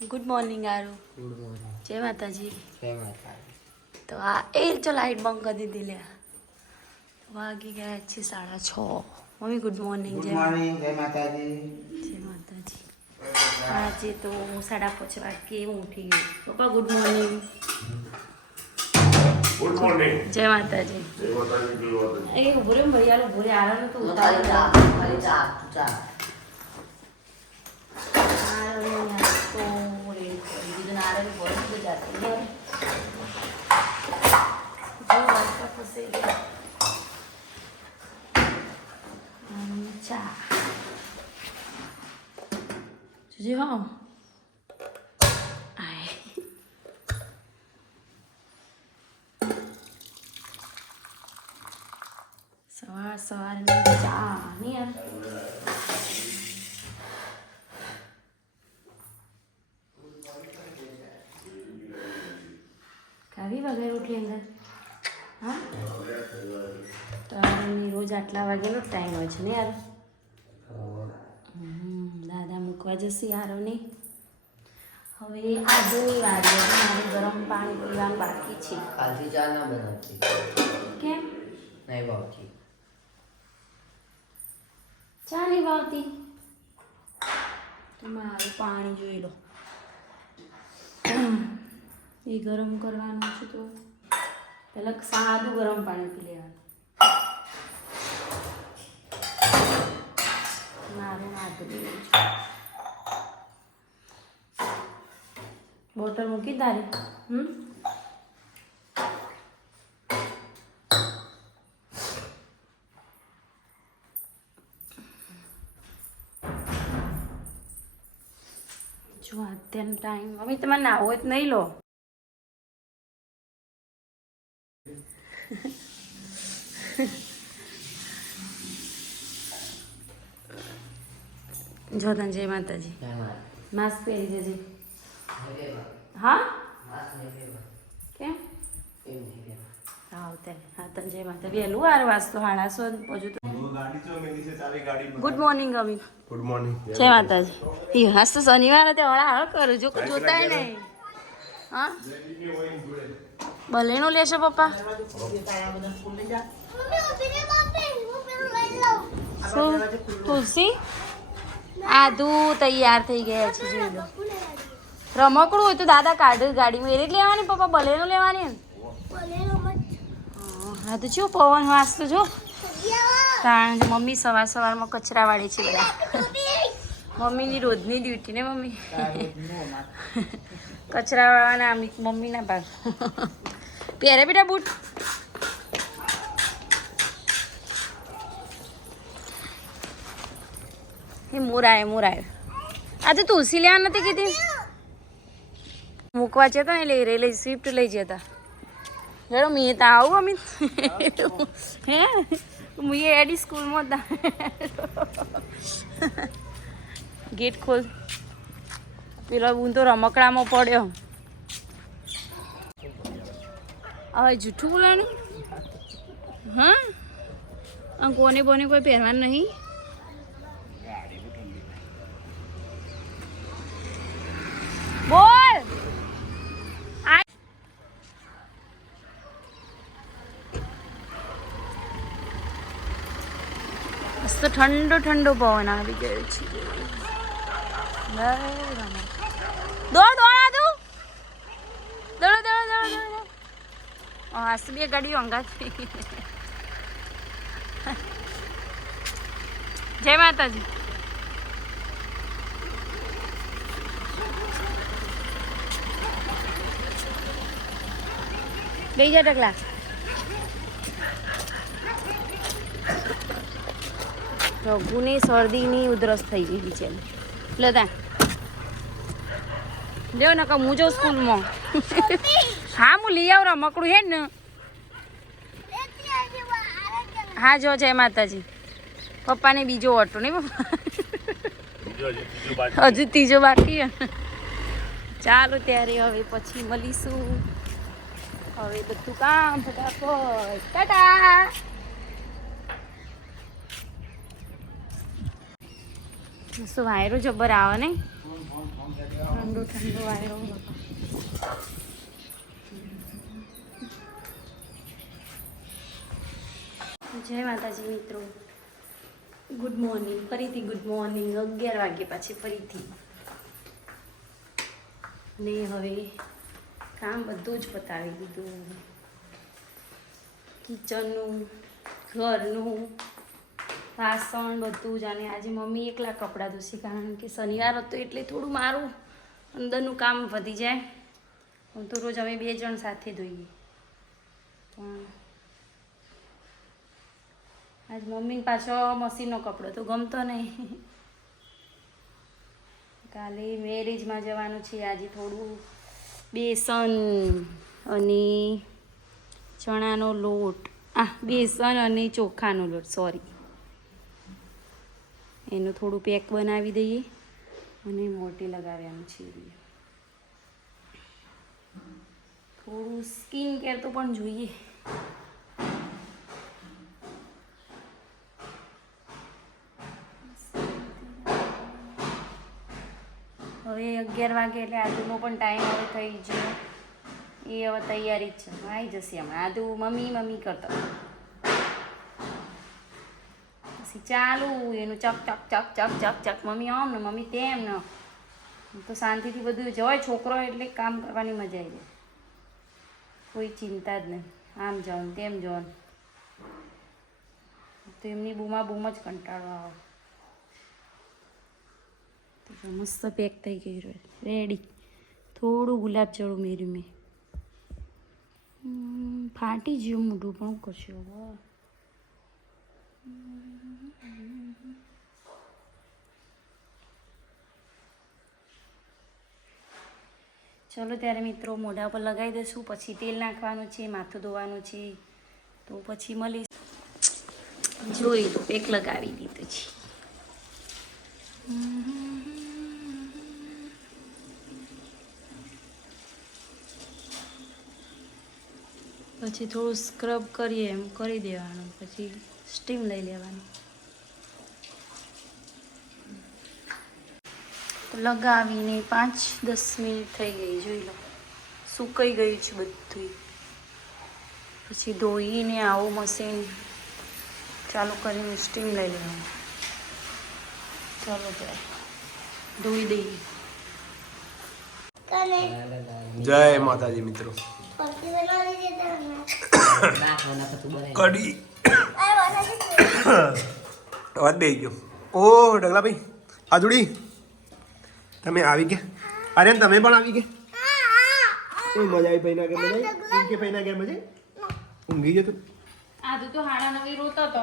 Good morning Aru good morning જય માતાજી જય માતાજી તો આ એ જો લાઈટ બંધ કરી દીધી લે. વાગી ગયા છે સાડા છ. મમ્મી ગુડ મોર્નિંગ ગુડ જય મોર્નિંગ જય માતાજી. જય માતાજી. આજે તો હું સાડા પાંચ વાગે હું ઉઠી ગઈ? પપ્પા ગુડ મોર્નિંગ ગુડ મોર્નિંગ જય માતાજી. જય માતાજી એ ઊભો ભૈયા ઊભો આરામ તો તારી ઉતાર सोमोळे तिथून नारळ बळत जाते बरं जो वाटतं तसे चहा तुझी हो સવાર સવારની ચા નહીં યાર કાવી અંદર. હા? ત્રણની રોજ આટલા વાગેનો ટાઈમ હોય છે ને યાર? દાદા મૂકવા જશે યારોને હવે. આદુ વાગે મારે ગરમ પાણી પીવાનું બાકી છે. કાલથી ચા ના બનાવતી. કેમ? નહીં ભાવતી. ચા નહીં ભાવતી? તો મારું પાણી જોઈ લો. એ ગરમ કરવાનું છે તો. પહેલાં સાદું ગરમ પાણી પી લેવાનું મારે માથું પીવું છે બોટલ મૂકી તારી હમ જો અત્યારનો ટાઈમ અમે તમારે નાવો હોય તો નહીં લો જો તને જય માતાજી. માસ્ક પહેરી જજે હા. કેમ? હા તને જય માતા વહેલું વાર વાસતો હાડા સો તો. ગુડ મોર્નિંગ ગુડ મોર્નિંગ જય માતાજી. એ હાસ તો શનિવાર તે હળા હળ કરું. જો જોતાય નહીં. હા? ભલેનું લેશો પપ્પા. શું? તુલસી આદુ તૈયાર થઈ ગયા છે જોઈ લો. રમકડું હોય તો દાદા કાઢ ગાડીમાં એ જ લેવાની પપ્પા ભલેનું લેવાની ને હા, તો જો પવન વાસતો જો. કારણ કે મમ્મી સવાર સવારમાં કચરા વાળી છે બધા. મમ્મીની રોજની ડ્યુટી ને મમ્મી. કચરા વાળવાના મમ્મીના ભાગ. પહેરે બેટા બૂટ. એ મોરાય, મુરાય. આજે તુલસી લેવા નથી કીધી? મૂકવા જતા ને રહી લઈ સ્વિફ્ટ લઈ જતા. જરો મેં તો આવું અમિત હે? હું એડી સ્કૂલમાં હતા. ગેટ ખોલ. પેલો હું તો રમકડામાં પડ્યો. હવે જૂઠું બોલવાનું? હા? આ કોને બોને કોઈ પહેરવાનું નહીં? બોલ! મસ્ત ઠંડો ઠંડો પવન આવી ગયો છે. દોડો દોડો દોડો દોડો હા બે ગાડીઓ અંગાથી. જય માતાજી. લઈ જા ટકલા રઘુની શરદીની ઉધરસ થઈ ગઈ છે લતા તા. લેવ ને હું જાઉં સ્કૂલમાં હા હું લઈ આવ રમકડું હે ને. હા, જો, જય માતાજી. પપ્પાને બીજો ઓટો, નહીં પપ્પા? હજી ત્રીજો બાકી ચાલો, ત્યારે હવે પછી મળીશું. હવે બધું કામ ફટાફટ. ટાટા! શું વાયરો જબ્બર આવે ને ઠંડુ ઠંડુ આવ્યો જય માતાજી મિત્રો. ગુડ મોર્નિંગ ફરીથી ગુડ મોર્નિંગ અગિયાર વાગે પાછી ફરીથી. ને હવે કામ બધું જ પતાવી દીધું. કિચનનું ઘરનું, વાસણ બધું જ. અને આજે મમ્મી એકલા કપડાં ધોશે કારણ કે શનિવાર હતો એટલે થોડું મારું અંદરનું કામ વધી જાય. હું તો રોજ અમે બે જણ સાથે ધોઈએ. પણ આજ મમ્મી પાછો મશીનનો કપડો, તો ગમતો નહીં. કાલે મેરેજમાં જવાનું છે, આજે થોડું બેસન અને ચણાનો લોટ. આ બેસન અને ચોખાનો લોટ સોરી એનું થોડું પેક બનાવી દઈએ અને મોટી લગાવ્યાનું છે થોડું સ્કિન કેર તો પણ જોઈએ. વાગે એટલે આદુનો પણ ટાઈમ હવે થઈ ગયો. એ હવે તૈયારી જ છે. આવી જશે હમણાં. આદુ મમ્મી મમ્મી કરતો. પછી ચાલુ, એનું ચક ચક ચક ચક ચક ચક. મમ્મી આમ ને, મમ્મી તેમ ને. તો શાંતિથી બધું જવાય છોકરો એટલે કામ કરવાની મજા આવી જાય. કોઈ ચિંતા જ નહીં. આમ જવાનું, તેમ જવાનું. તો એમની બૂમા બૂમ જ કંટાળો આવે. મસ્ત પેક થઈ ગયું રેડી થોડું ગુલાબ જળ ઉમેર્યું મેં. ફાટી ગયું મોઢું, પણ હું કરશું ચલો ત્યારે મિત્રો, મોઢા પર લગાવી દઈશું. પછી તેલ નાખવાનું છે, માથું ધોવાનું છે. તો પછી મળીશ જોઈ લો પેક લગાવી દીધું છે. પછી થોડું સ્ક્રબ કરીએ એમ કરી દેવાનું પછી સ્ટીમ લઈ લેવાનું. લગાવીને પાંચ દસ મિનિટ થઈ ગઈ જોઈ લો. સુકાઈ ગયું છે બધું પછી ધોઈને આવું મશીન ચાલુ કરીને સ્ટીમ લઈ લેવાનું. ચાલો ત્યારે. ધોઈ દઈએ. જય માતાજી મિત્રો. કઢી અવાજ બે ગયો. ઓ ડગલાભાઈ આદુડી તમે આવી ગયા? અરે તમે પણ આવી ગયા? એ મજા આવી પૈના ઘેર મજા આવી? કે પૈના ઘેર મજા ઊંઘી ગયો તું? આજે તો હાડા નવી રોતો તો.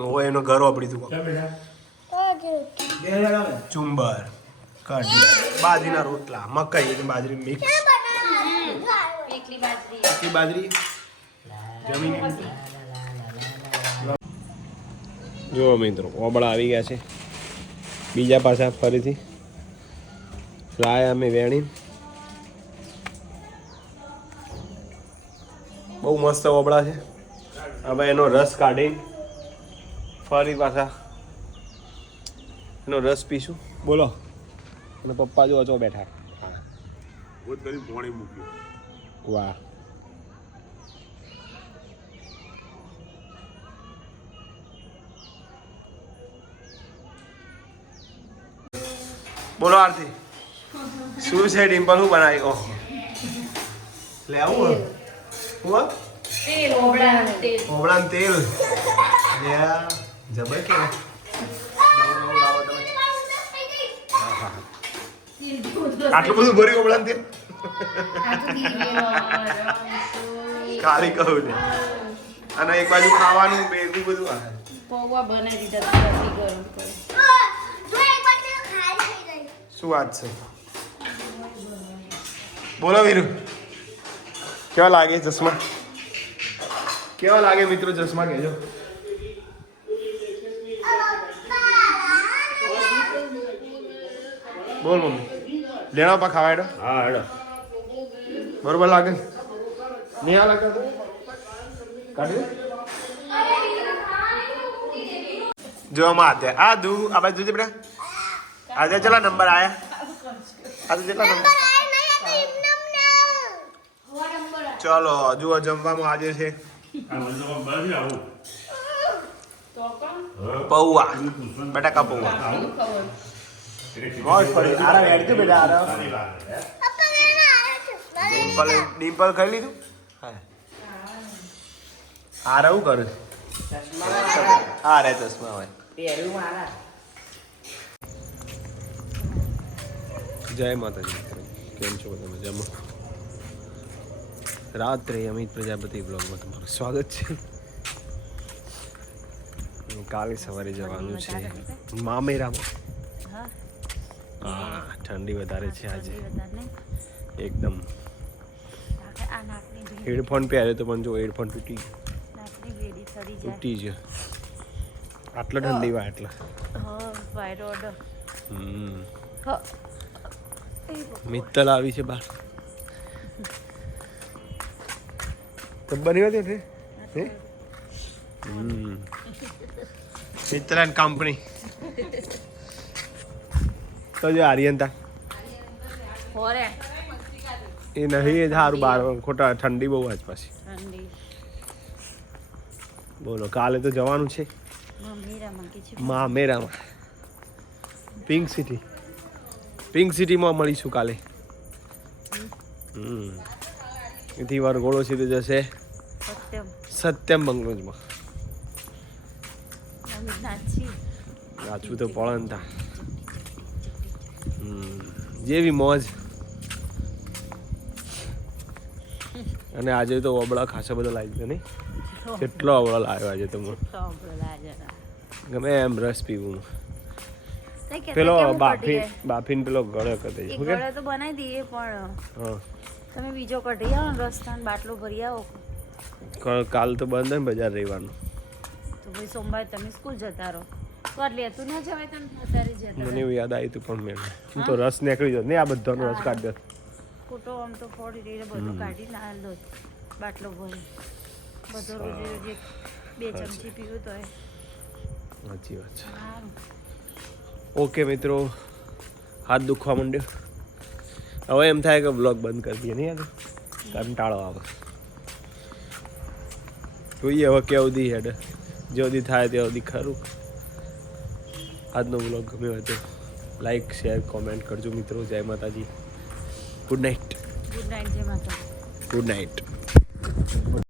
ઓ એનો ઘર વાપરી તું. ચુંબર કઢી. બાજરીના રોટલા મકાઈ બાજરી મિક્સ બાજરી. બાજરી. જુઓ મિત્રો ઓબળા આવી ગયા છે. બીજા પાછા ફરીથી લાયા અમે વેણી. બહુ મસ્ત ઓબળા છે. હવે એનો રસ કાઢી ફરી પાછા એનો રસ પીશું. બોલો. અને પપ્પા જો અચો બેઠા. હા ભૂત કરી વાહ. બોલો આરતી. શું છે ડિમ્પલ? શું બનાવી? ઓહો. લે આવું હું તેલ ઓબળા તેલ. ઓબળાન તેલ. યા જબર કે લાવો. આટલું બધું ભર્યું ઓબળાન તેલ? ખાલી કહું ને. અને એક બાજુ ખાવાનું બેગું બધું આ. પૌવા બનાવી દીધા ગરમ કરી. શું વાત છે? બોલો વીરુ. કેવા લાગે ચશ્મા? કેવા લાગે મિત્રો ચશ્મા કહેજો. બોલ મમ્મી. લેણા પા ખાવા હેડો. હા હેડો. બરોબર લાગે? નહીં આ લાગે? કાઢી. જો આમાં આ દુ આ બાજુ જોજે બેટા. આજે કેટલા નંબર આયા? આજે તો કેટલા નંબર ચલો હજુ આ જમવામાં આજે છે. આ. પૌવા. બટાકા પૌવા. ડિમ્પલ ડિમ્પલ ખાઈ લીધું? હા. આ રહું કરે? હા રે ચશ્મા હોય પહેર્યું મારા જય માતાજી. કેમ છો બધા મજામાં? રાત્રે અમિત પ્રજાપતિ બ્લોગમાં તમારું સ્વાગત છે. કાલે સવારે જવાનું છે મામેરામાં. હા. ઠંડી વધારે છે આજે. એકદમ. હેડફોન પહેર્યો તો પણ જો હેડફોન તૂટી તૂટી જ. આટલો ઠંડી વા ઓર્ડર હમ. મિત્તલ આવી છે બહાર. તો બન્યો તે હે? Mittal and company. તો જો આર્યનતા હોરે. એ નહીં એ સારું બાર ખોટા ઠંડી બહુ આજ પાછી. બોલો કાલે તો જવાનું છે. મામેરામાં. Pink city. પિંક સિટીમાં મળીશું કાલે. હમ. વાર ઘોડો સીધો જશે. સત્યમ. બંગલોજમાં. નાચવું તો હમ. જેવી મોજ. અને આજે તો અબળા ખાસો બધા લાગ્યો નહીં? કેટલો અબળા લાવ્યો આજે તો ગમે એમ રસ પીવું. પેલો બાફી બાફીને પેલો ગળે કરી દઈએ ગળે તો બનાવી દઈએ પણ તમે બીજો કઢી આવો ને રસ્તાનો બાટલો ભરી આવો. કાલ તો બંધ ને બજાર રહેવાનું. તો ભાઈ સોમવારે તમે સ્કૂલ જતા રહો. લેતું ના જવાય તમે અત્યારે જતા મને યાદ આવ્યું તું પણ મેં. હું તો રસ નીકળી જતો નહીં આ બધાનો રસ કાઢ દો ખોટો આમ તો ફોડી દઈને બધું કાઢી ના દો. બાટલો ભરી. બધો રોજે રોજે બે ચમચી પીવું તો સાચી વાત છે. ઓકે મિત્રો હાથ દુખવા માંડ્યો. હવે એમ થાય કે બ્લોગ બંધ કરી દઈએ નહીં કંટાળો આવે. જોઈએ હવે કેવું દી હેડ. જે સુધી થાય તે સુધી ખરું. આજનો બ્લોગ ગમ્યો હોય તો લાઈક શેર કોમેન્ટ કરજો મિત્રો. જય માતાજી. ગુડ નાઇટ ગુડ નાઇટ જય માતા ગુડ નાઇટ